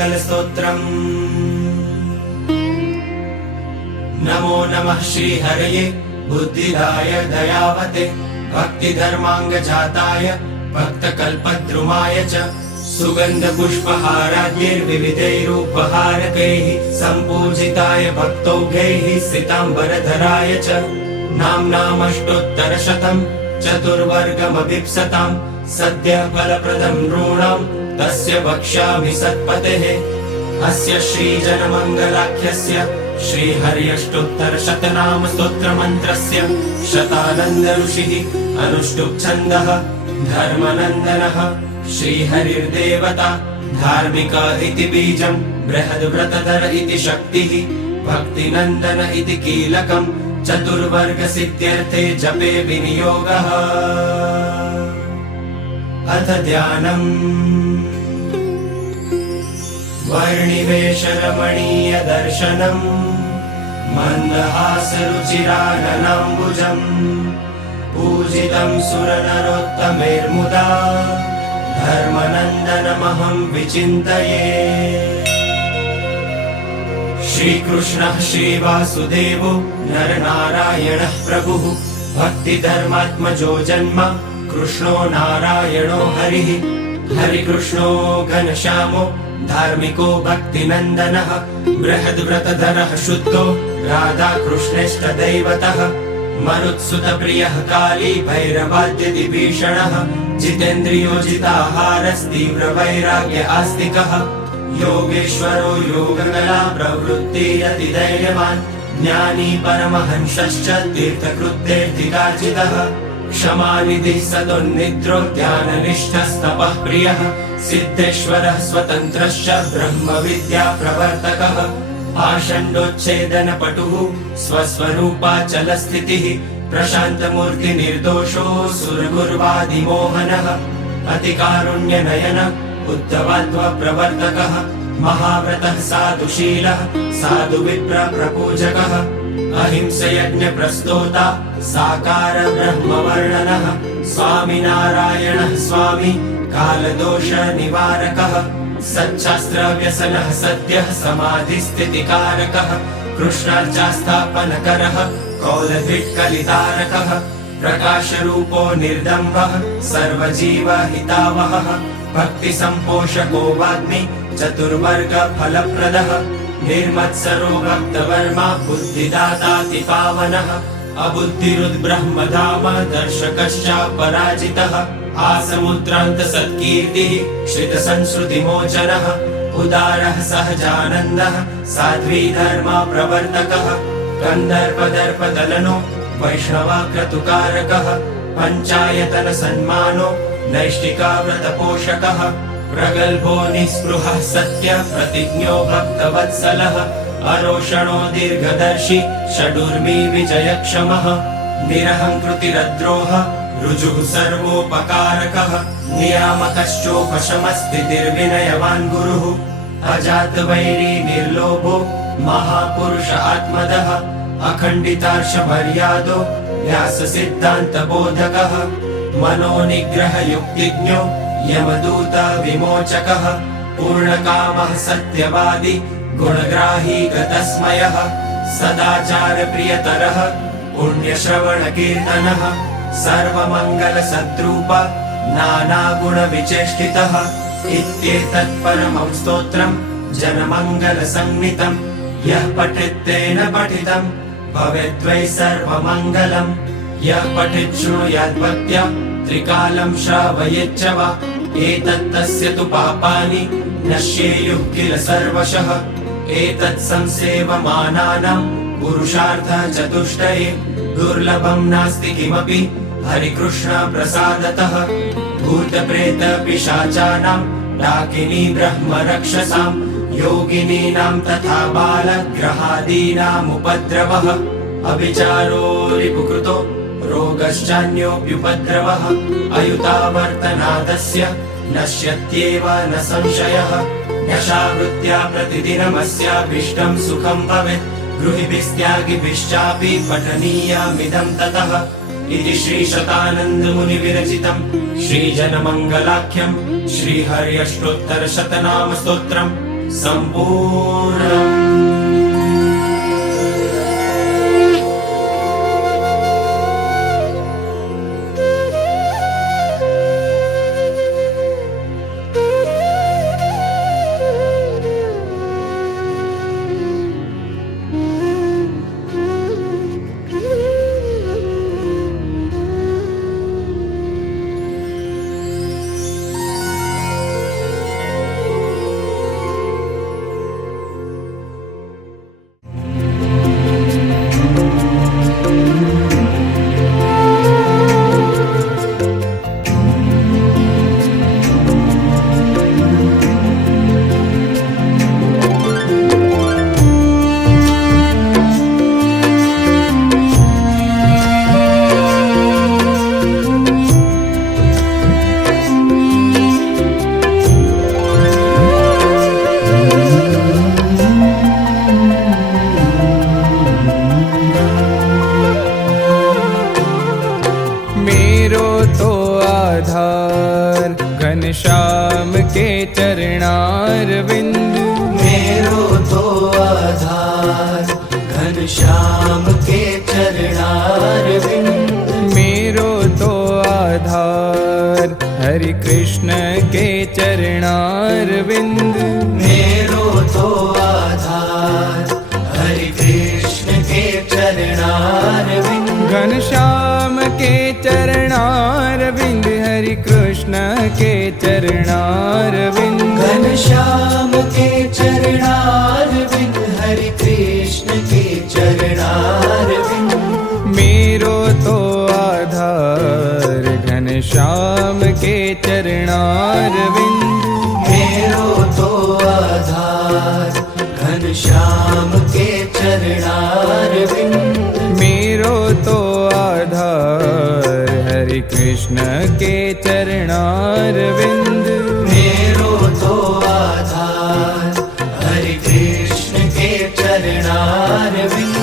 श्रीजनमङ्गलस्तोत्रम्। नमो नमः श्रीहरये बुद्धिदाय दयावते भक्तिधर्माङ्गजाताय भक्तकल्पद्रुमाय च सुगन्धपुष्पहाराद्यैर्विविधैरुपहारकैः सम्पूजिताय भक्तौघैः सिताम्बरधराय च नाम्नामष्टोत्तरशतम् चतुर्वर्गमभीप्सताम् सद्य फलप्रदम् नॄणाम् तस्य वक्ष्यामि सत्पतेः। अस्य श्रीजनमङ्गलाख्यस्य श्रीहर्यष्टोत्तरशतनाम स्तोत्रमन्त्रस्य शतानन्द ऋषिः अनुष्टुप् छन्दः धर्मनन्दनः श्रीहरिर्देवता धार्मिक इति बीजम् बृहद्व्रतधर इति शक्तिः भक्तिनन्दन इति कीलकम् चतुर्वर्गसिद्ध्यर्थे जपे विनियोगः। अथ ध्यानम्। वर्णिवेशरमणीयदर्शनम् मन्दहासरुचिराननाम्बुजम् पूजितं सुरनरोत्तमैर्मुदा धर्मनन्दनमहं विचिन्तये। श्रीकृष्णः श्रीवासुदेवो नरनारायणः प्रभुः भक्तिधर्मात्मजो जन्म कृष्णो नारायणो हरिः। हरिकृष्णो घनश्यामो धार्मिको भक्तिनन्दनः बृहद्व्रतधरः शुद्धो राधाकृष्णेष्टदैवतः मरुत्सुतप्रियः काली भैरवाद्यतिभीषणः जितेन्द्रियो जिताहारस्तीव्रवैराग्य आस्तिकः योगेश्वरो योगकला प्रवृत्तिरतिधैर्यवान् ज्ञानी परमहंसश्च तीर्थकृत्यैर्धिकार्जितः क्षमानिधिः सदोन्निद्रो ध्याननिष्ठस्तपः प्रियः सिद्धेश्वरः स्वतन्त्रश्च ब्रह्मविद्या प्रवर्तकः आषण्डोच्छेदनपटुः स्वस्वरूपाचलस्थितिः प्रशान्तमूर्तिनिर्दोषो सुरगुर्वादिमोहनः अतिकारुण्यनयन उद्धवाद्वप्रवर्तकः महाव्रतः साधुशीलः साधुविप्रप्रपूजकः अहिंसयज्ञप्रस्तोता साकार ब्रह्मवर्णनः स्वामिनारायणः स्वामी कालदोषनिवारकः सच्छास्त्रव्यसनः सद्यः समाधिस्थितिकारकः कृष्णार्चास्थापनकरः कौलद्विट्कलितारकः प्रकाशरूपो निर्दम्भः सर्वजीवहितावहः भक्तिसम्पोषको वाग्मी चतुर्वर्गफलप्रदः निर्मत्सरो भक्तवर्मा बुद्धिदातातिपावनः अबुद्धिरुद्ब्रह्मधाम दर्शकश्चापराजितः आसमुद्रान्तसत्कीर्तिः श्रितसंस्कृतिमोचनः उदारः सहजानन्दः साध्वी धर्मा प्रवर्तकः गन्धर्वदर्पदलनो वैष्णवक्रतुकारकः पञ्चायतनसन्मानो नैष्टिकाव्रतपोषकः प्रगल्भो निःस्पृहः सत्य प्रतिज्ञो भक्तवत्सलः अरोषणो दीर्घदर्शी षडूर्मी विजयक्षमः निरहङ्कृतिरद्रोह ऋजुः सर्वोपकारकः नियामकश्चोपशमस्थितिर्विनयवान् गुरुः अजातवैरी निर्लोभो महापुरुष आत्मदः अखण्डितार्षमर्यादो व्याससिद्धान्तबोधकः मनोनिग्रहयुक्तिज्ञो यमदूत विमोचकः पूर्णकामः सत्यवादी गुणग्राही गतस्मयः सदाचारप्रियतरः पुण्यश्रवणकीर्तनः सर्वमङ्गलसद्रूप नानागुणविचेष्टितः इत्येतत्परमं स्तोत्रम् जनमङ्गलसंज्ञितम् यः पठित्तेन पठितम् भवेद्वै सर्वमङ्गलम् यः पठित् शृणुयाद्भक्त्या त्रिकालं श्रावयेच्च वा एतत्तस्य तु पापानि नश्येयुः किल सर्वशः एतत् संसेवमानानां पुरुषार्थचतुष्टये दुर्लभं नास्ति किमपि हरिकृष्ण प्रसादतः भूतप्रेतपिशाचानां डाकिनी ब्रह्मरक्षसां योगिनीनां तथा बालग्रहादीनामुपद्रवः अविचारो रिपुकृतो रोगश्चान्योऽप्युपद्रवः अयुतावर्तनादस्य नश्यत्येव न संशयः यशावृत्त्या प्रतिदिनमस्याभीष्टं सुखं भवेत् गृहीभिस्त्यागिभिश्चापि पठनीयमिदं ततः इति श्रीशतानन्दमुनिविरचितं श्रीजनमङ्गलाख्यं श्रीहर्यष्टोत्तरशतनाम स्तोत्रम् सम्पूर्णम्। घनश्याम के चरणारविंद, मेरो तो आधार घनश्याम के चरणारविंद, मेरो तो आधार हरि कृष्ण के चरणारविंद, मेरो तो आधार हरि कृष्ण के चरणारविंद, घनश्याम के चरणारविंद हरि कृष्ण के चरणारविंद, घनश्याम के चरणारविंद हरि कृष्ण के चरणारविंद, मेरो तो आधार घनश्याम के चरणारविंद, मेरो तो आधार घनश्याम के चरणारविंद, मेरो तो आधार हरि कृष्ण के चरणारविंद, मेरो तो आधार हरि कृष्ण के चरणारविंद।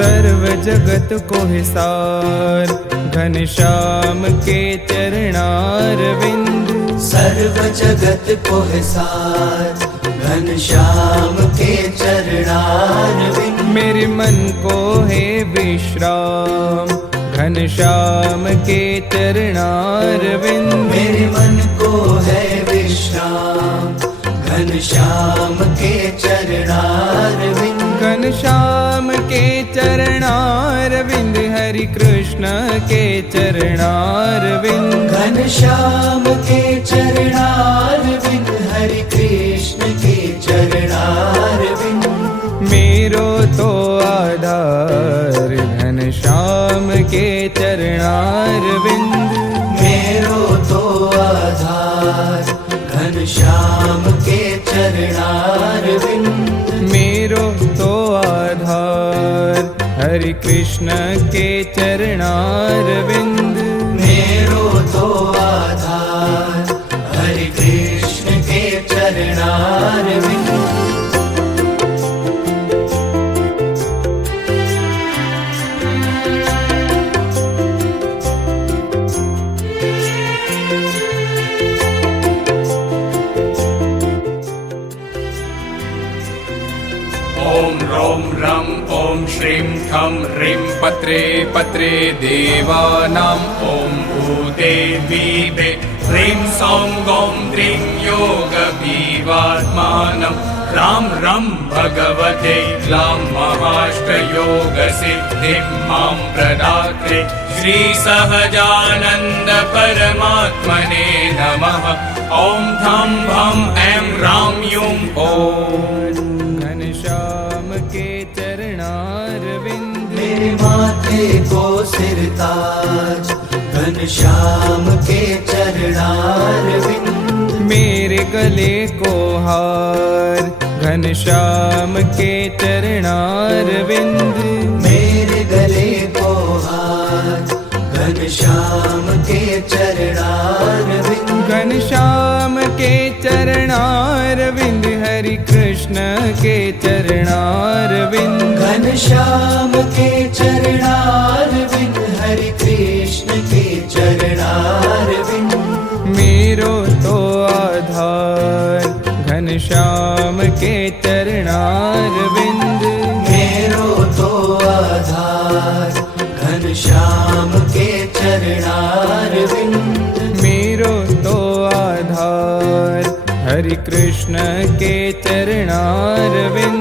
सर्व जगत को हिसार घनश्याम के चरणारविंद, सर्व जगत को हिसार घनश्याम के चरणारविंद, मेरे मन को है विश्राम घनश्याम के चरणारविंद, मेरे मन को है विश्राम घनश्याम के चरणारविंद, घनश्याम के चरणारविंद हरि कृष्ण के चरणारविंद, घनश्याम के चरणारविंद हरि कृष्ण के चरणारविंद, मेरो तो आधार घनश्याम के चरणारविंद, मेरो तो आधार घनश्याम के चरणारविंद, मेरो तो आधार हरि कृष्ण के चरणारविंद, मेरो तो आधार हरि कृष्ण के चरणारविंद। ॐ रौं रं ॐ श्रीं खं ह्रीं पत्रे पत्रे देवानां ॐ भूते दीपे ह्रीं सौं गौं द्रीं योगभीवात्मानं रां रं भगवते ग्लां महाष्टयोगसिद्धिं मां प्रदात्रे श्रीसहजानन्द परमात्मने नमः। ॐ थं भं ऐं रां यूं ॐ घनश्याम के चरणारविंद, मेरे माता गले को सिरताज घनश्याम के चरणारविंद। मेरे गले को हार घनश्याम के चरणारविंद। मेरे गले को हार घनश्याम के चरणारविंद। घनश्याम के चरणारविंद हरि कृष्ण के चरणारविंद। घनश्याम के चरणारविंद हरि कृष्ण के चरणारविंद। मेरो तो आधार घनश्याम के चरणारविंद। मेरो तो आधार घनश्याम के चरणारविंद। मेरो तो आधार हरि कृष्ण के चरणारविंद।